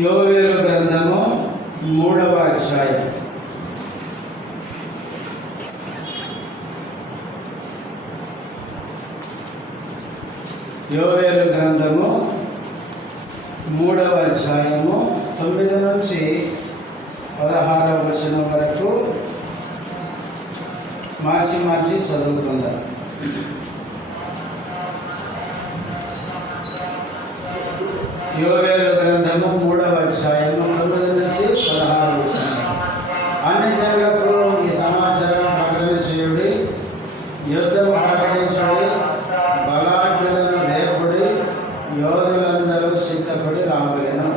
యోవేలు గ్రంథము 3వ అధ్యాయం. యోవేలు గ్రంథము 3వ అధ్యాయము 9 నుంచి 16వ వచనం వరకు మార్చి చదువుకుందాం. యోవేలు గ్రంథము 3వ అధ్యాయము 9 నుంచి 16వ వచనం. అన్ని జనులకు ఈ సమాచారం ప్రకటన చేయుడి, యుద్ధము ప్రకటించుడి, బలాఢ్యులను రేపుడి, యోధులందరూ సిద్ధపడి రావలెను.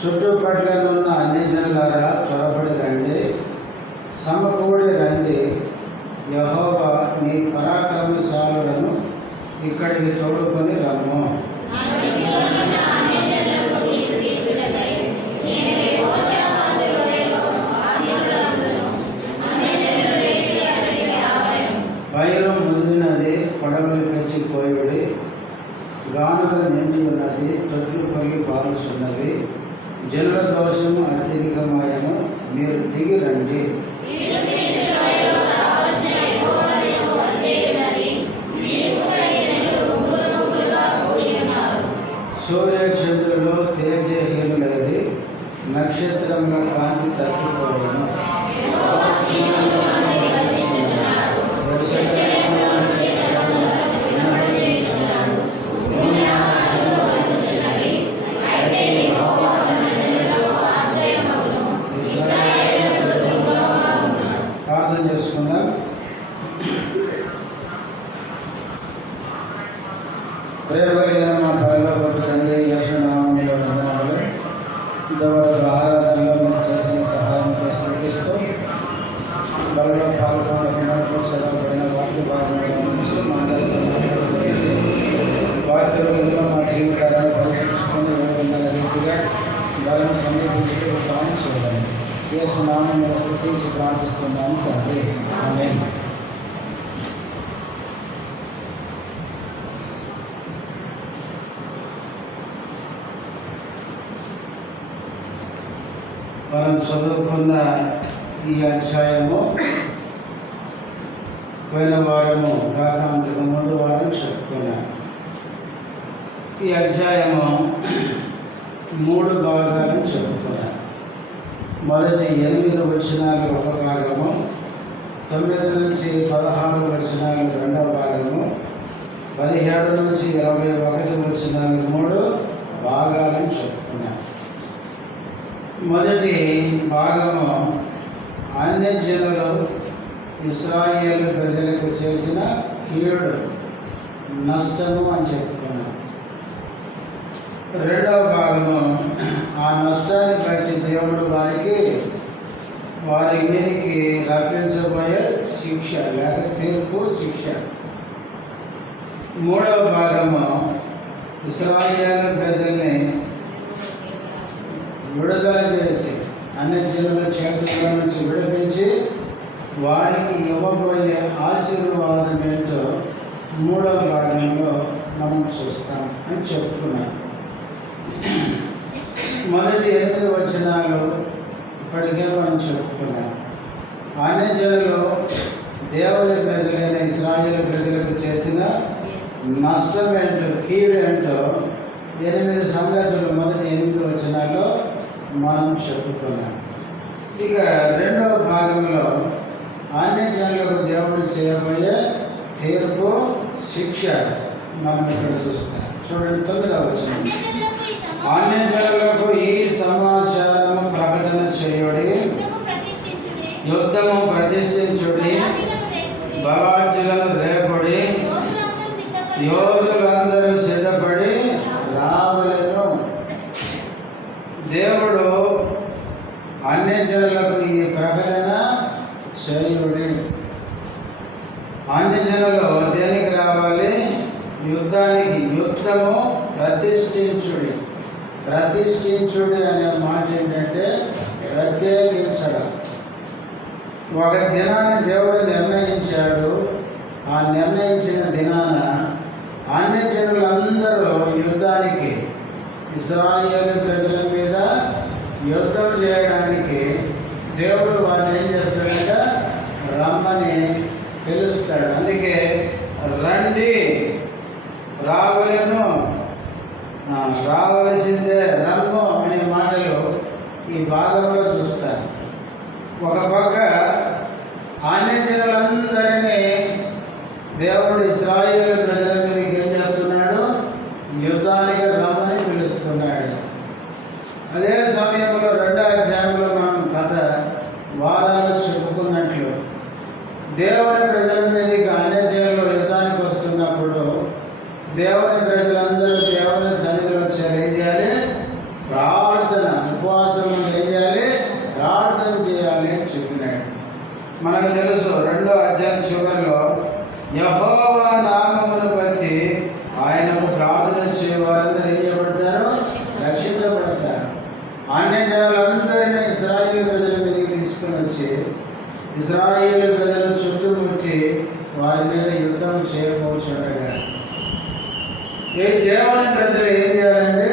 చుట్టుపట్ల ఉన్న అన్ని జనులారా త్వరపడి రండి, సమకూడి రండి. యెహోవా నీ పరాక్రమశాలులను ఇక్కడికి తోడుకొని రమ్ము. వైరం ముదిరినది, పడవలు పెంచిపోయుడి, గానుగ నిండి ఉన్నది, తొట్లు పల్లి బారుచున్నవి, జనుల దోషము అత్యధికమాయను, మీరు దిగి రండి. సూర్య చంద్రులు తేజహీనులైరి, నక్షత్రముల కాంతి తప్పిపోయాను. ప్రార్థన చేసుకుందాం. ప్రేమగలిగిన మా పరలోకపు తండ్రి, యేసు నామములో వందనాలు. ఇంతవరకు ఆరాధనలో మీరు చేసిన సహాయం స్థుతిస్తూ బలలో పాల్గొనకున్నట్లు చదవబడిన వాక్య భాగంలో నుంచి మా అందరితో మాట్లాడుతుంది. వాక్యంలో మా జీవితాలను పరీక్షించుకొని వేరున్న రీతిగా బలం సమీపించుకు సహాయం చేయాలి. యేసు నామములో స్తుతించి ప్రార్థిస్తున్నాము తండ్రి, ఆమేన్. మనం చదువుకున్న ఈ అధ్యాయము పోయిన వారము కాక అంతకు ముందు వారం చెప్పుకున్నాం. ఈ అధ్యాయము 3 భాగాలను చెప్పుకున్నాం. మొదటి 8 వచనాలు ఒక భాగము, 9 నుంచి 16 వచనాలు రెండవ భాగము, 17 నుంచి 21 వచనాలు 3 భాగాలను చెప్పుకున్నాం. మొదటి భాగము అన్య జనులు ఇశ్రాయేలు ప్రజలకు చేసిన కీడు నష్టము అని చెప్పుకున్నాం. రెండవ భాగము ఆ నష్టాన్ని బట్టి దేవుడు వారి మీదకి రప్పించబోయే శిక్ష లేక తీర్పు శిక్ష. మూడవ భాగము ఇశ్రాయేలు ప్రజల్ని విడుదల చేసి అన్ని జనుల చేతుల నుంచి విడిపించి వారికి ఇవ్వబోయే ఆశీర్వాదం ఏంటో 3వ భాగంలో మనం చూస్తాం అని చెప్తున్నాం. మొదటి 8 వచనాలు ఇప్పటికే మనం చెప్పుకున్నాం. అన్ని జనులు దేవుని ప్రజలైన ఇశ్రాయేలు ప్రజలకు చేసిన నష్టం ఏంటో, కీడు ఏంటో 8 సంగతులు మొదటి 8 వచనాల్లో మనం చెప్పుకున్నాం. ఇక రెండవ భాగంలో అన్య జనులకు దేవుడు చేయబోయే తీర్పు శిక్ష మనం ఇక్కడ చూస్తాం. చూడండి 9వ వచనం. అన్య జనులకు ఈ సమాచారము ప్రకటన చేయుడి, యుద్ధము ప్రతిష్ఠించుడి, బలాఢ్యులను రేపుడి, యోధులందరూ సిద్ధపడి రావలెను. దేవుడు అన్య జనులకు ఈ ప్రకటన చేయుడి. అన్ని జనులు దేనికి రావాలి? యుద్ధానికి. యుద్ధము ప్రతిష్ఠించుడి. ప్రతిష్ఠించుడి అనే మాట ఏంటంటే ప్రత్యేకించడం. ఒక దినాన్ని దేవుడు నిర్ణయించాడు. ఆ నిర్ణయించిన దినాన అన్యజనులందరూ యుద్ధానికి, ఇశ్రాయేలు ప్రజల మీద యుద్ధం చేయడానికి దేవుడు వారిని ఏం చేస్తాడంటే రమ్మని పిలుస్తాడు. అందుకే రండి, రావలను, రావలసిందే, రమ్ము అనే మాటలు ఈ భాగంలో చూస్తారు. ఒక పక్క అన్యజనులందరినీ దేవుడు ఇశ్రాయేలు ప్రజల మీదకి ఏం చేస్తున్నాడు? యుద్ధానికి రమ్మని పిలుస్తున్నాడు. అదే సమయంలో 2వ అధ్యాయంలో మనం గత వారాలు చెప్పుకున్నట్లు దేవుని ప్రజల మీదకి అన్యజనులు యుద్ధానికి వస్తున్నప్పుడు దేవుని ప్రజలందరూ దేవుని సన్నిధిలో ఏం చేయాలి? ప్రార్థన, ఉపవాసం ఏం చేయాలి? ప్రార్థన చేయాలి అని చెప్పినాడు. మనకు తెలుసు 2వ అధ్యాయం చివరిలో యెహోవా నామమును బట్టి ఆయనకు ప్రార్థన చేయ వారందరూ ఏం చేయబడతారు? రక్షించబడతారు. అన్యజనులందరినీ ఇశ్రాయేలు ప్రజల మీదకి తీసుకుని వచ్చి ఇశ్రాయేలు ప్రజలు చుట్టుముట్టి వారి మీద యుద్ధం చేయబోచుండగా ఈ దేవుని ప్రజలు ఏం చేయాలంటే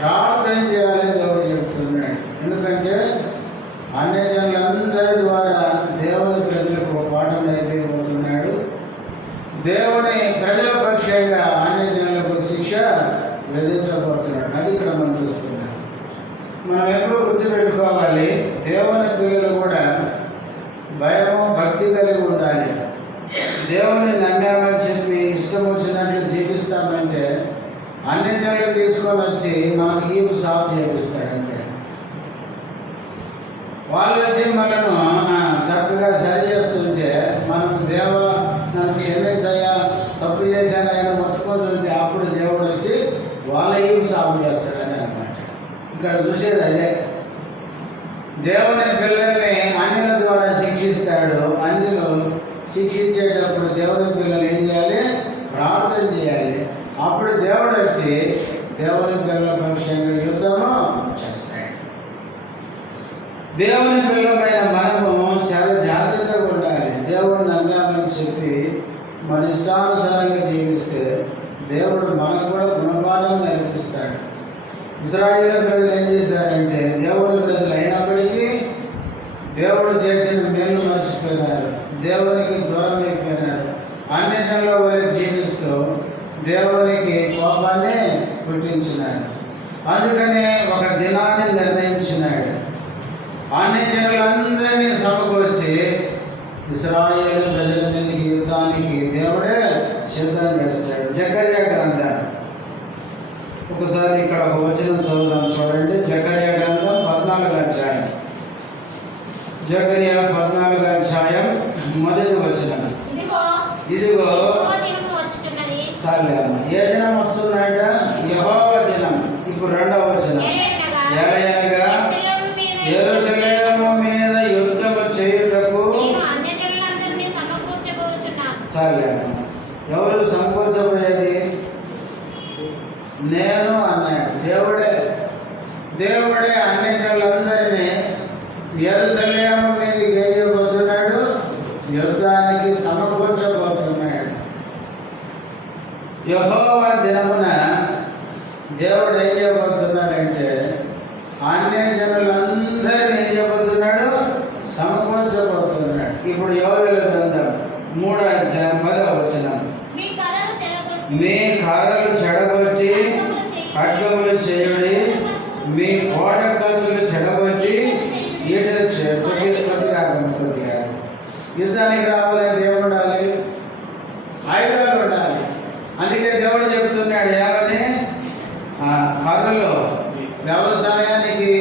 ప్రార్థన చేయాలని దేవుడు చెప్తున్నాడు. ఎందుకంటే అన్యజనులందరి ద్వారా దేవుని ప్రజలకు పాఠం నేర్పిపోతున్నాడు. దేవుని ప్రజల పక్షంగా అన్యజనులకు శిక్ష విధించబోతున్నాడు. అది ఇక్కడ మనం చూస్తున్నాం. మనం ఎప్పుడూ గుర్తుపెట్టుకోవాలి, దేవుని పిల్లలు కూడా భయము, భక్తి కలిగి ఉండాలి. దేవుని నమ్మామని చెప్పి ఇష్టం వచ్చినట్లు జీవిస్తామంటే అన్యజనులు తీసుకొని వచ్చి మనకు ఈపు సాఫ్ చేపిస్తాడు. అంతే. వాళ్ళు వచ్చి మనను చక్కగా సరి చేస్తుంటే మనం దేవ నన్ను క్షమించయ్యా, తప్పు చేశాను ఆయన మొత్తుకుంటుంటే అప్పుడు దేవుడు వచ్చి వాళ్ళ ఈపు సాఫ్ చేస్తాడు. అని అనమాట ఇక్కడ చూసేది అదే. దేవుని పిల్లల్ని అన్యుల ద్వారా శిక్షిస్తాడు. అన్యులు శిక్షించేటప్పుడు దేవుని పిల్లలు ఏం చేయాలి? ప్రార్థన చేయాలి. అప్పుడు దేవుడు వచ్చి దేవుని పిల్లల పక్షంగా యుద్ధము చేస్తాడు. దేవుని పిల్లలపైన మనము చాలా జాగ్రత్తగా ఉండాలి. దేవుడిని నమ్మామని చెప్పి మన ఇష్టానుసారంగా జీవిస్తే దేవుడు మనకు కూడా గుణపాఠం నేర్పిస్తాడు. ఇశ్రాయేలు ప్రజలు ఏం చేశారంటే దేవుని ప్రజలు అయినప్పటికీ దేవుడు చేసిన మేలు మర్చిపోయినారు, దేవునికి దూరం అయిపోయినారు. అన్యజనుల వలె జీవిస్తూ దేవునికి కోపాన్ని పుట్టించినారు. అందుకనే ఒక దినాన్ని నిర్ణయించినాడు. అన్యజనులందరినీ సమకూర్చి ఇశ్రాయేలు ప్రజల మీదకి యుద్ధానికి దేవుడే సిద్ధం చేస్తాడు. జకర్యా గ్రంథం ఒకసారి ఇక్కడ ఒక వచనం చదువుదాం, చూడండి. జకర్యా గ్రంథం 14వ అధ్యాయం. జకర్యా 14వ అధ్యాయం 1వ వచనం. ఇదిగో చాలే అమ్మ, ఏ దినం వస్తుందంట? యెహోవా దినం. ఇప్పుడు 2వ వచనం. ఎలయనగా యెరూషలేము మీద యుద్ధము చేయుటకు. చాలే అమ్మ, ఎవరు సమకూర్చబోయేది? నేను అన్నాడు. దేవుడే అన్యజనులందరినీ యెరూషలేము మీదకి చేయబోతున్నాడు, యుద్ధానికి సమకూర్చబోతున్నాడు. యెహోవా దినమున దేవుడు ఏం చేయబోతున్నాడంటే అన్యజనులందరినీ ఏం చేయబోతున్నాడు? సమకూర్చబోతున్నాడు. ఇప్పుడు యోవేలు గ్రంథం 3వ అధ్యాయం 10వ వచనం. మీ కర్రలు చెడగొట్టి ఖడ్గములు చేయుడి, మీ కోట కత్తులు చెడగొట్టి ఈటలు కొద్దిగా యుద్ధానికి రావాలంటే ఏమి ఉండాలి? ఆయుధాలు ఉండాలి. అందుకే దేవుడు చెప్తున్నాడు ఏమని? కర్రలు, వ్యవసాయానికి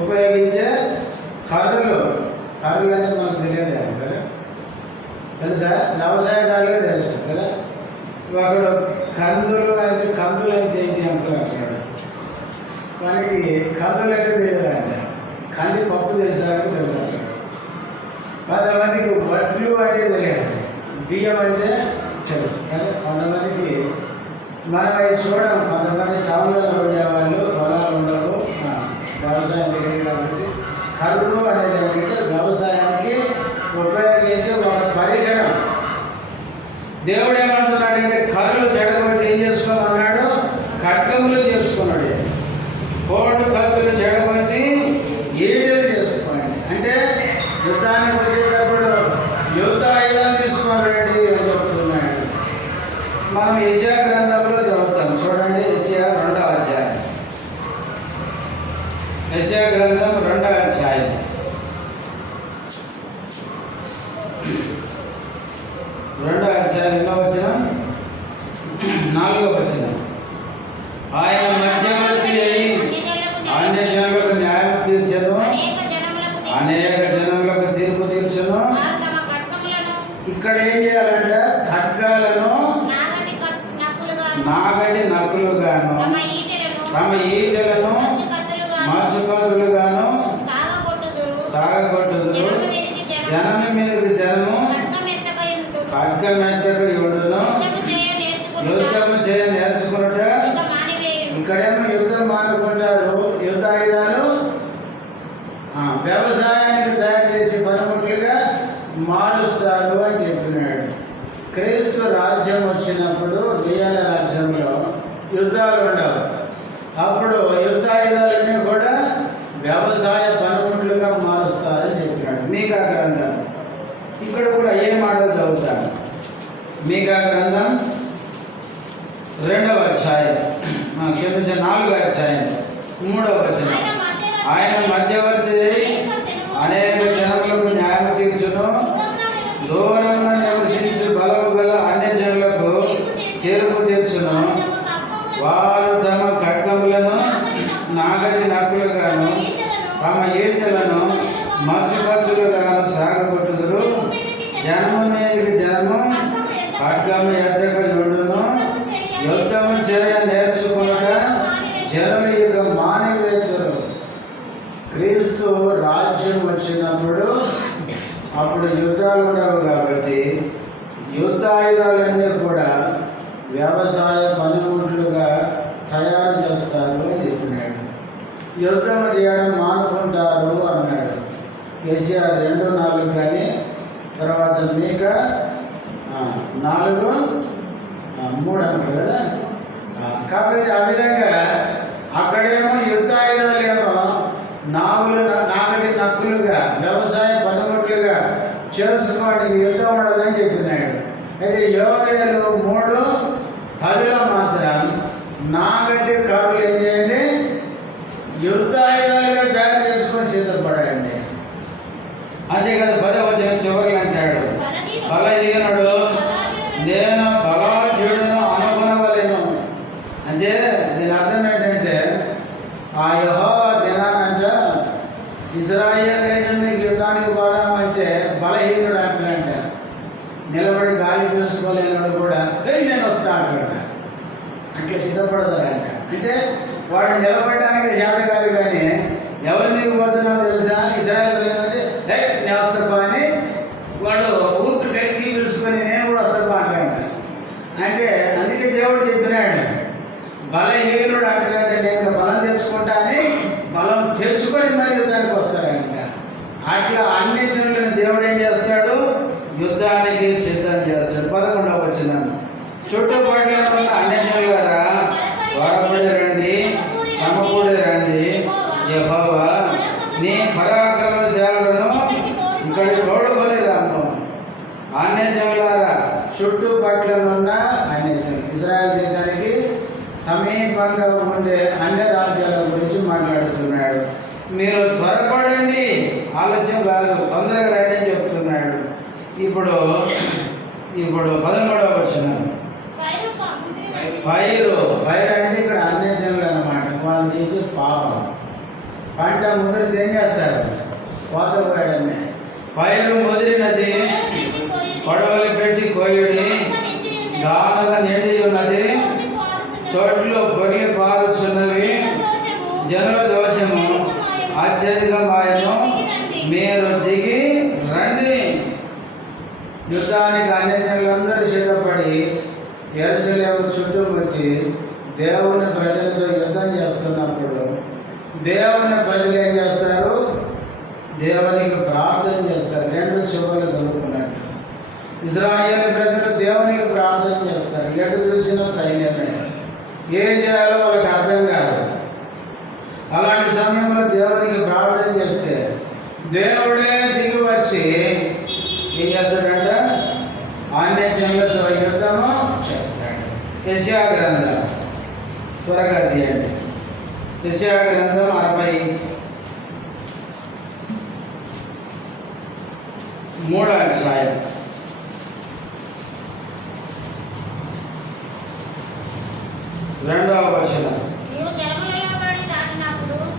ఉపయోగించే కర్రలు అంటే మనకు తెలియదు కదా, తెలుసా? వ్యవసాయదారులే తెలుసు కదా. ఒకడు కందులు అంటే ఏంటి అంటున్నాడు. మనకి కందులు అంటే తెలియదంట, కంది పప్పు తెలుసానికి తెలుసు. కొంతమందికి వడ్లు అంటే తెలియదు, బియ్యం అంటే తెలుసు. కానీ కొంతమందికి మనం అవి చూడడం. కొంతమంది టౌన్లలో ఉండేవాళ్ళు, పొలాలు ఉండవు, వ్యవసాయం తెలియదు కాబట్టి కర్రలు అనేది ఏంటంటే వ్యవసాయ దేవుడు ఏమంటున్నాడంటే కర్రలు చెడగొట్టి ఏం చేసుకోమన్నాడు? ఖడ్గములు చేసుకున్నాడు. కోటు కత్తులు చెడగొట్టి ఈడలు చేసుకోండి. అంటే యుద్ధానికి వచ్చేటప్పుడు యుద్ధ ఆయుధాలు తీసుకున్నాడు అని చెప్తున్నాడు. మనం యెషయా గ్రంథంలో చదువుతాం. చూడండి, యెషయా 2వ అధ్యాయం. యెషయా గ్రంథం 2వ అధ్యాయం 2వ అధ్యాయం 1వ వచనం 4వ వచనం. ఆయన మధ్యవర్తి అయి అన్యజనులకు న్యాయం తీర్చను, అనేక జనములకు తీర్పు తీర్చను. ఇక్కడ ఏం చేయాలంటే ఖడ్గాలను నాగటి నక్కులుగాను, తమ ఈటలను మత్స్యకత్తులుగాను సాగగొట్టుదురు. జనము మీదకి జనము ఖడ్గమెత్తక యుడును. యుద్ధము చేయ నేర్చుకున్నట. ఇక్కడేమో యుద్ధం మానుకుంటారు. యుద్ధ ఆయుధాలు వ్యవసాయానికి తయారు చేసి పనిముట్లుగా మారుస్తారు అని చెప్పినాడు. క్రీస్తు రాజ్యం వచ్చినప్పుడు బియ్యాల రాజ్యంలో యుద్ధాలు ఉండవు. అప్పుడు యుద్ధాయుధాలన్నీ కూడా వ్యవసాయ పనిముట్లుగా మారుస్తారని చెప్పినాడు. మీకా గ్రంథం. ఇక్కడ కూడా ఏ మాటలు చదువుతాను. మీకా గ్రంథం 2వ అధ్యాయం, క్షమించ 4వ అధ్యాయం 3వ వచనం. ఆయన మధ్యవర్తి అనేక జనములకు న్యాయం తీర్చును. దూరంలో నివసించు బలము గల అన్య జనులకు తీర్పు తీర్చును. వారు తమ ఖడ్గములను నాగటి నక్కులుగాను, తమ ఈటలను మత్స్యకత్తులుగాను సాగగొట్టుదురు. జనము మీదకి జనము ఖడ్గము ఎత్తక యుడును. యుద్ధము చేయ నేర్చుకునుట జనులు ఇక మానివేతురు. క్రీస్తు రాజ్యం వచ్చినప్పుడు అప్పుడు యుద్ధాలు ఉండవు కాబట్టి యుద్ధ ఆయుధాలన్నీ కూడా వ్యవసాయ పనిముట్లుగా తయారు చేస్తారు అని చెప్పినాడు. యుద్ధం చేయడం మానుకుంటారు అన్నాడు. యెషయా 2:4 కానీ తర్వాత మీకా 4:3 అన్నాడు కదా. కాబట్టి ఆ విధంగా అక్కడేమో యుద్ధ ఆయుధాలేమో నాగటి నక్కులుగా వ్యవసాయ పనిముట్లుగా చేసుకోవడానికి యుద్ధం ఉండదని చెప్పినాడు. అయితే యోవేలు 3:10 మాత్రం నాగటి కర్రలు ఏం చేయండి? యుద్ధ ఆయుధాలుగా తయారు చేసుకొని సిద్ధపడండి. అంతేకాదు 10వ వచనం చివరిలో అంటాడు, బలహీనుడు నేను బలాఢ్యుడును అనుకునవలెను. అంటే దీని అర్థం ఏంటంటే ఆ యెహోవా దినానంట ఇశ్రాయేలు దేశం మీకు యుద్ధానికి పోదామంటే బలహీనుడు అంటాడంట. నిలబడి గాలి పీల్చుకోలేనివాడు కూడా నేను వస్తా అంటాడంట. అట్లా సిద్ధపడతారంట. అంటే వాడు నిలబడడానికి చేత కాదు. కానీ ఎవరు నీకు పోతున్నావు తెలుసా? ఇశ్రాయేలు ఏంటంటే నేను వస్తాపా అని వాడు ఊరికి గట్టి పిలుచుకొని నేను కూడా వస్తాపా అంటాడంట. అంటే అందుకే దేవుడు చెప్పినాడు బలహీనుడు అంటాడంటే నేను బలం తెచ్చుకుంటా అని బలం తెచ్చుకొని మరి యుద్ధానికి వస్తారంట. అట్లా అన్ని జనులను దేవుడు ఏం చేస్తాడు? యుద్ధానికి సిద్ధం చేస్తాడు. 11వ వచనం. చుట్టుపక్కల ఉన్న అన్ని జనులారా త్వరపడి రండి, సమకూడి రండి. యెహోవా నీ పరాక్రమశాలను ఇక్కడ తోడుకొని రాము. అన్య జనులారా చుట్టుపక్కలనున్న అన్య జనులు, ఇశ్రాయేలు దేశానికి సమీపంగా ఉండే అన్ని రాజ్యాల గురించి మాట్లాడుతున్నాడు. మీరు త్వరపడండి, ఆలస్యం కాదు, తొందరగా రండి అని చెప్తున్నాడు. ఇప్పుడు 13వ వచనం. పైరు అంటే ఇక్కడ అన్య జనులు అన్నమాట. వాళ్ళు చేసే పాపం. పంట ముదిరితే ఏం చేస్తారు? కోత కోయడమే. పైరు ముదిరినది, కొడవలు పెట్టి కోయుడి, గానుగ నిండి ఉన్నది, తొట్లు పొర్లి పారుచున్నవి, జనుల దోషము అత్యధికమాయను. మీరు దిగి రండి. యుద్ధానికి అన్య జనులందరూ సిద్ధపడి యెరూషలేము చుట్టుముట్టి దేవుని ప్రజలతో యుద్ధం చేస్తున్నప్పుడు దేవుని ప్రజలు ఏం చేస్తారు? దేవునికి ప్రార్థన చేస్తారు. 2 చెవులు చదువుకున్నట్టు ఇజ్రాయేల్ ప్రజలు దేవునికి ప్రార్థన చేస్తారు, ఎటు చూసిన సైన్యమే, ఏం చేయాలో వాళ్ళకి అర్థం కాదు. అలాంటి సమయంలో దేవునికి ప్రార్థన చేస్తే దేవుడే దిగి వచ్చి ఏం చేస్తాడంటే అన్యజనులతో యుద్ధము చేస్తాడు. యెషయా గ్రంథం త్వరగా తీయండి. యెషయా గ్రంథం 63వ అధ్యాయం 2వ వచనం.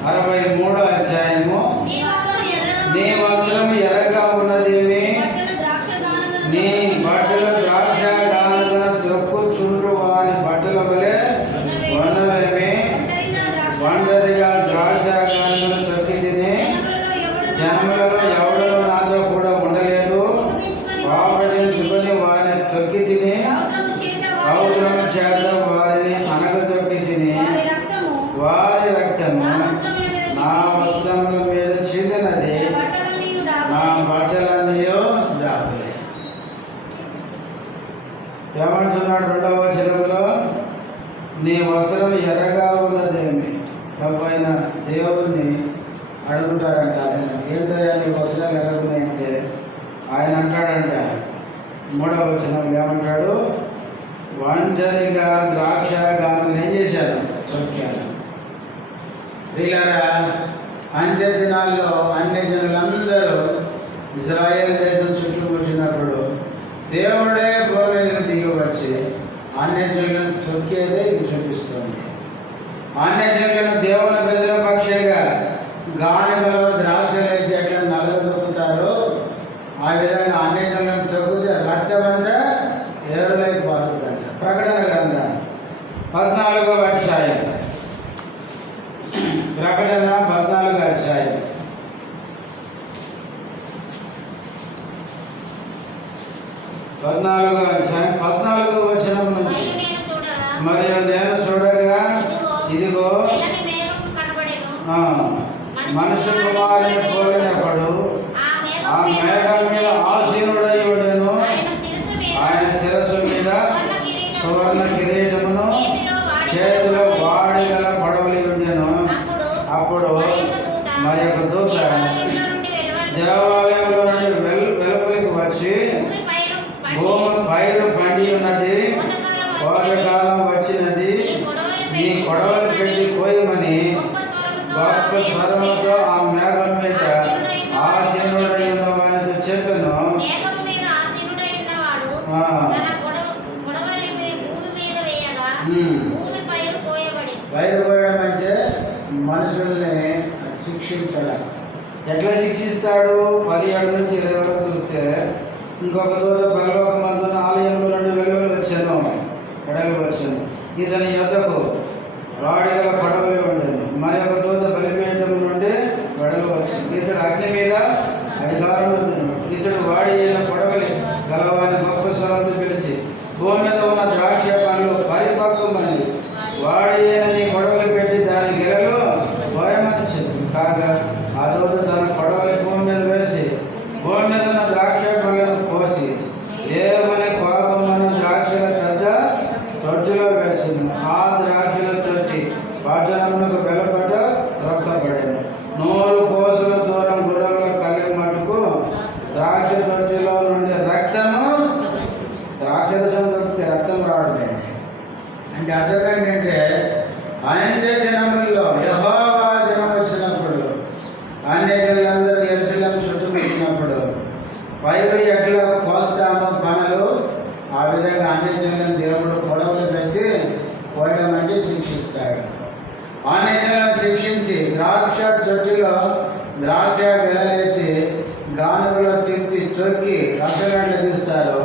63వ అధ్యాయము. నీ వస్త్రము ఎర్రగా ఉన్నదేమి, నీ బట్టలు ద్రాక్ష గానుగన త్రొక్కుచుండ్రు వాని బట్టల వలె ఉన్నవేమి, ఒంటరిగా ద్రాక్ష గానుగను త్రొక్కి తిని జనములలో ఎవడను నాతో కూడా ఉండలేదు, పాపడించుకొని వారిని తొక్కి తిని పౌత్రము చేత వారిని అనగదొక్కి తిని వారి రక్తము నా వస్త్రముల మీద చిందినది, నా బట్టలన్నీ జాతులే. ఏమంటున్నాడు 2వ వచనంలో? నీ వస్త్రం ఎర్రగా ఉన్నదేమి. ప్రభు అయిన దేవుణ్ణి అడుగుతారంట, ఆయన ఏంటయ్యా నీ వస్త్రాలు ఎర్రగున్నాయంటే ఆయన అంటాడంట 3వ వచనం ఏమంటాడు? ఒంటరిగా ద్రాక్ష గానుగను ఏం చేశారు? తొక్కారు. ప్రియులారా, అంత్య దినాల్లో అన్యజనులందరూ ఇజ్రాయేల్ దేశం చుట్టుముట్టినప్పుడు దేవుడే భూమికి దిగి వచ్చి అన్యజనులను తొక్కేదే ఇది చూపిస్తుంది. అన్యజనులను దేవుని ప్రజల పక్షంగా గానుగలో ద్రాక్షలు వేసి ఎట్లా నలగదొక్కుతారో ఆ విధంగా అన్యజనులను తొక్కితే రక్తమంతా ఏరులైకి పారుతుందంట. ప్రకటన గ్రంథం 14వ అధ్యాయం. ప్రకటన 14వ అధ్యాయం 14వ వచనం నుంచి. మరియు నేను చూడగా ఇదిగో మనుష్య కుమారుని పోలినప్పుడు ఆ మేఘం మీద ఆసీనుడై ఉండెను, ఆయన శిరస్సు మీద సువర్ణ కిరీటమును, చేతిలో వాడి గల పడవలి ఉండెను. అప్పుడు మరి యొక్క దూత దేవాలయంలో నుండి వెలుపలికి వచ్చి, భూమి పైరు పండి ఉన్నది, కోతకాలం వచ్చినది, నీ కొడవలు పెట్టి కోయమని గొప్ప స్వరముతో ఆ మేఘం మీద ఆసీనుడై ఉన్న వానితో చెప్పాను. పైరు కోయడం అంటే మనుషుల్ని శిక్షించడం. ఎట్లా శిక్షిస్తాడు? 17 నుంచి 20 వరకు చూస్తే, ఇంకొక దూత పరలోకమందున ఆలయంలో నుండి వెలువలి వచ్చాను, పడవలు వచ్చాను, ఇతని యొద్దకు రాడిగల పడవలు ఉండేది. మరి ఒక దూత బలిపీఠం నుండి పడవలు వచ్చింది, ఇతడు అగ్ని మీద అధికారం ఉంది. ఇతడు వాడి అయిన పడవలి గలవాని గొప్ప స్వరంతో పిలిచి, భూమి మీద ఉన్న ద్రాక్ష పండ్లు పరిపక్వమని వాడి అయిన నీ పడవలు పెట్టి దాని గిరలు పోయమని చెప్పి, కాగా ఆ దూత తన పడవలి భూమి మీద వేసి భూమి మీద ఉన్న ద్రాక్ష పండ్లను కోసి దేవుని కోపమని ద్రాక్షల పెద్ద తొట్టిలో వేసింది. ఆ ద్రాక్షల తొట్టి పట్టణమునకు వెలుపట త్రొక్కబడేను. 100 కోసుల దూరం గుర్రంలో కలిగి మటుకు ద్రాక్ష తొట్టిలో నుండి రక్తము, ద్రాక్షరసం దొరికితే రక్తం రావడమే. అంటే అర్థం ఏంటంటే అంత్య దినముల్లో యెహోవా దినం వచ్చినప్పుడు అన్యజనులందరూ యెరూషలేము చుట్టుముట్టినప్పుడు పైరు ఎట్లా కోస్తామో పనులు, ఆ విధంగా అన్యజనులను దేవుడు పొడవులు పెట్టి కోయడం అంటే శిక్షిస్తాడు. అన్యజనులను శిక్షించి ద్రాక్ష తొట్టిలో ద్రాక్ష గెలలేసి గానుగలో తిప్పి తొక్కి రసగండ్లు తీస్తారు.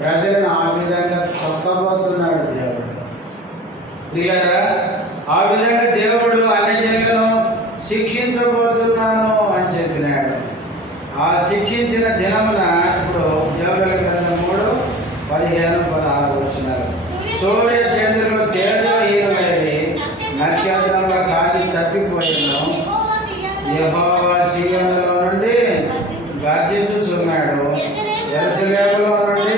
ప్రజలను ఆ విధంగా తొక్కబోతున్నాడు దేవుడు. ప్రియులారా, ఆ విధంగా దేవుడు అన్యజనులను శిక్షించబోతున్నాను అని చెప్పినాడు. ఆ శిక్షించిన దినమున ఇప్పుడు యోగుల గ్రంథం 3:15-16 వచనాలు. సూర్య చంద్రులు తేజోహీనులైరి, నక్షత్రంలో కాంతి తప్పిపోయిను, యెహోవా సీయోనులో నుండి గర్జించుచున్నాడు, యెరూషలేములో నుండి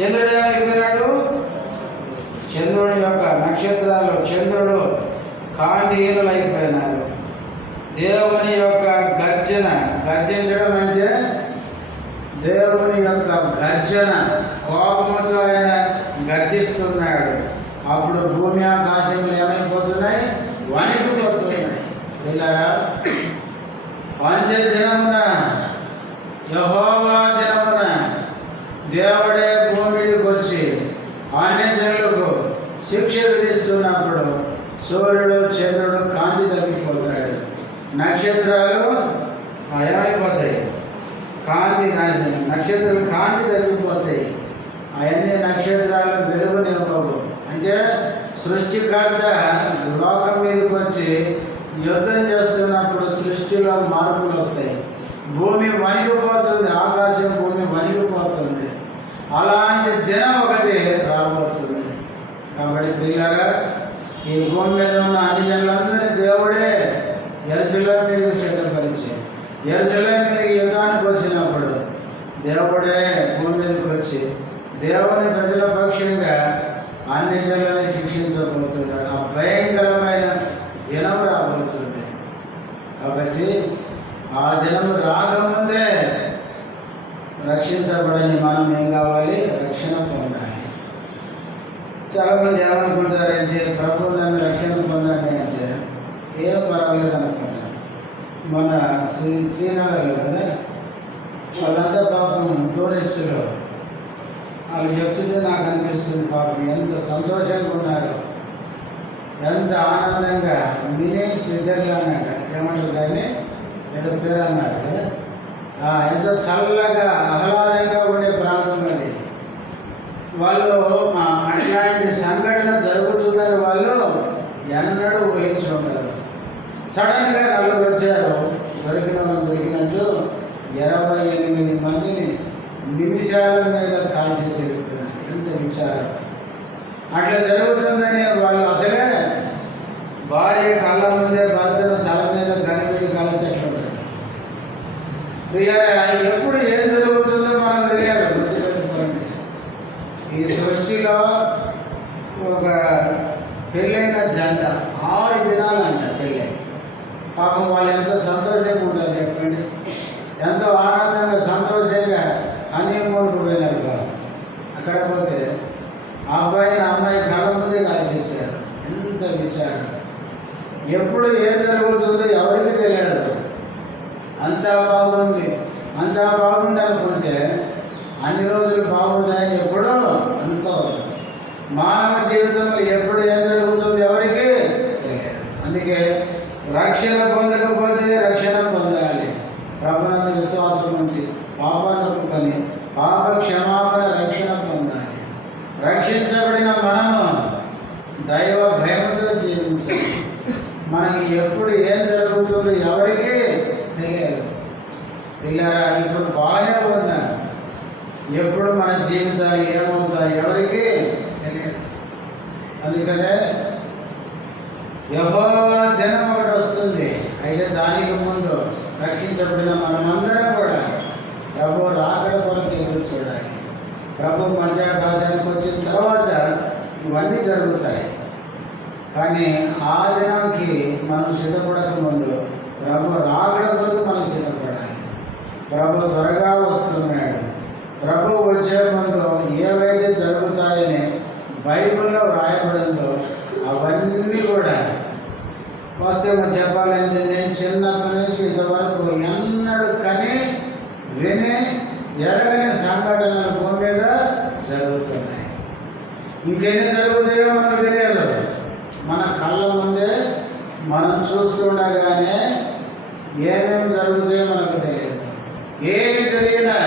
చంద్రుడు ఏమైపోయినాడు? చంద్రుడి యొక్క నక్షత్రాలు, చంద్రుడు కాంతిహీనులు అయిపోయినారు. దేవుని యొక్క గర్జన, గర్జించడం అంటే దేవుని యొక్క గర్జన, కోపంతో ఆయన గర్జిస్తున్నాడు. అప్పుడు భూమి ఆకాశములు ఏమైపోతున్నాయి? వణికిపోతున్నాయి. పిల్లరా, అంత్య దినమున, యెహోవా దినమున దేవుడే భూమి మీదకి వచ్చి అన్యజనులకు శిక్ష విధిస్తున్నప్పుడు సూర్యుడు, చంద్రుడు కాంతి తగ్గిపోతాడు. నక్షత్రాలు ఏమైపోతాయి? కాంతి, నక్షత్రాలు కాంతి తగ్గిపోతాయి. అవన్నీ నక్షత్రాలు వెలుగునివ్వవు. అంటే సృష్టికర్త లోకం మీదకి వచ్చి యుద్ధం చేస్తున్నప్పుడు సృష్టిలో మార్పులు వస్తాయి. భూమి వణికిపోతుంది, ఆకాశం భూమి వణికిపోతుంది. అలాంటి దినం ఒకటి రాబోతుంది. కాబట్టి పిల్లగా, ఈ భూమి మీద ఉన్న అన్ని జనులందరినీ దేవుడే యెరూషలేము మీదకి సిద్ధపరిచి, యెరూషలేము మీదకి యుద్ధానికి వచ్చినప్పుడు దేవుడే భూమి మీదకి వచ్చి దేవుని ప్రజల పక్షంగా అన్ని జనులను శిక్షించబోతున్నాడు. ఆ భయంకరమైన దినం రాబోతుంది. కాబట్టి ఆ దినము రాకముందే రక్షించబడని మనం ఏం కావాలి? రక్షణ పొందాలి. చాలామంది ఏమనుకుంటారంటే ప్రభువు నన్ను రక్షణ పొందండి అంటే ఏం పర్వాలేదు అనుకుంటారు. మన శ్రీనగర్లో కదా, వాళ్ళంతా పాపం టూరిస్టులు, వాళ్ళు చెప్తుంటే నాకు అనిపిస్తుంది పాపం ఎంత సంతోషంగా ఉన్నారు, ఎంత ఆనందంగా. మినీ స్విట్జర్లాండ్ అంట, ఏమంటారు దాన్ని, ఏదో పేరు అన్నారు కదా, ఎంతో చల్లగా ఆహ్లాదంగా ఉండే ప్రాంతం అది. వాళ్ళు అట్లాంటి సంఘటన జరుగుతుందని వాళ్ళు ఎన్నడూ ఊహించుంటారు. సడన్గా నలుగురు వచ్చారు, దొరికినట్టు 28 మందిని నిమిషాల మీద కాల్చేసి వెళ్ళిపోయినారు. ఎంత విచారం! అట్లా జరుగుతుందని వాళ్ళు అసలే భార్య కళ్ళ ముందే భర్తను తల మీద గనిపెట్టి కాల్చేట్లుంటారు. పిల్లరా, ఎప్పుడు ఏం జరుగుతుందో మనకు తెలియదు. గుర్తుపెట్టుకోండి, ఈ సృష్టిలో ఒక పెళ్ళైన జంట 6 దినాలంట పెళ్ళై. పాపం వాళ్ళు ఎంత సంతోషంగా ఉంటారు చెప్పండి, ఎంతో ఆనందంగా సంతోషంగా హనీమూన్కి పోయినారు. అక్కడ పోతే అబ్బాయిని అమ్మాయి కళ్ళ ముందే కాల్చేశారు. ఎంత విచారం! ఎప్పుడు ఏం జరుగుతుందో ఎవరికి తెలియదు. అంతా బాగుంది, అంతా బాగుంది అనుకుంటే అన్ని రోజులు బాగుంటాయని ఎప్పుడూ అనుకోవద్దు. మానవ జీవితంలో ఎప్పుడు ఏం జరుగుతుందో ఎవరికి తెలియదు. అందుకే రక్షణ పొందకపోతే రక్షణ పొందాలి. ప్రభునందు విశ్వాసం ఉంచి పాపాన్ని ఒప్పుకొని పాప క్షమాపణ రక్షణ పొందాలి. రక్షించబడిన మనము దైవ భయంతో జీవించాలి. మనకి ఎప్పుడు ఏం జరుగుతుందో ఎవరికి తెలియదు. పిల్లరా, ఇప్పుడు బాగానే ఉన్నా, ఎప్పుడు మన జీవితాలు ఏమవుతాయి ఎవరికి తెలియదు. అందుకనే యెహోవా దినం ఒకటి వస్తుంది. అయితే దానికి ముందు రక్షించబడిన మనమందరం కూడా ప్రభు రాకడ కొరకు ఎదురు చూడాలి. ప్రభు మధ్యాకాశానికి వచ్చిన తర్వాత ఇవన్నీ జరుగుతాయి. కానీ ఆ దినానికి మనం సిద్ధపడక ముందు ప్రభు రాకడ కొరకు మనం సిద్ధపడాలి. ప్రభు త్వరగా వస్తున్నాడు. ప్రభు వచ్చే ముందు ఏవైతే జరుగుతాయని బైబిల్లో వ్రాయబడిందో అవన్నీ కూడా వాస్తవంగా చెప్పాలంటే నేను చిన్నప్పటి నుంచి ఇంతవరకు ఎన్నడూ కని విని ఎరగని సంఘటనలు భూమి మీద జరుగుతున్నాయి. ఇంకెన్ని జరుగుతాయో మనకు తెలియదు. మన కళ్ళ ముందే మనం చూస్తుండగానే ఏమేమి జరుగుతాయో మనకు తెలియదు. ఏమి జరిగినా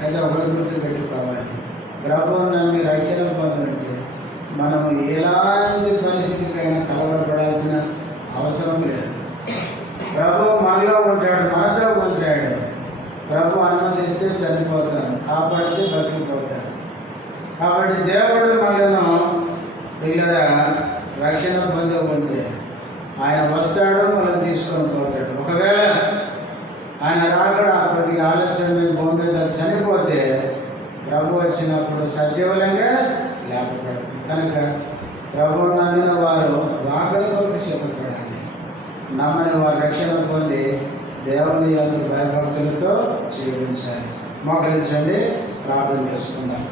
అయితే ఒకటి గుర్తు పెట్టుకోవాలి, ప్రభువును నమ్మి రక్షణ పొందంటే మనం ఎలాంటి పరిస్థితికైనా కలవరపడాల్సిన అవసరం లేదు. ప్రభు మనలో ఉంటాడు, మనతో ఉంటాడు. ప్రభు అనుమతిస్తే చనిపోతాను, కాపాడితే బతికిపోతాను. కాబట్టి దేవుడు మనను పిల్లల రక్షణ పొందకపోతే ఆయన వస్తాడు, మనం తీసుకొని పోతాడు. ఒకవేళ ఆయన రాకడ కొద్దిగా ఆలస్యమే భూమి మీద చనిపోతే ప్రభు వచ్చినప్పుడు సజీవులంగా లేపబడతాయి. కనుక ప్రభువు నమ్మిన వారు రాకడ కొరకు సిద్ధపడాలి. నమ్మని వారు రక్షణ పొంది దేవుని యందు భయభక్తులతో జీవించాలి. మోకరించండి, ప్రార్థన చేసుకుందాం.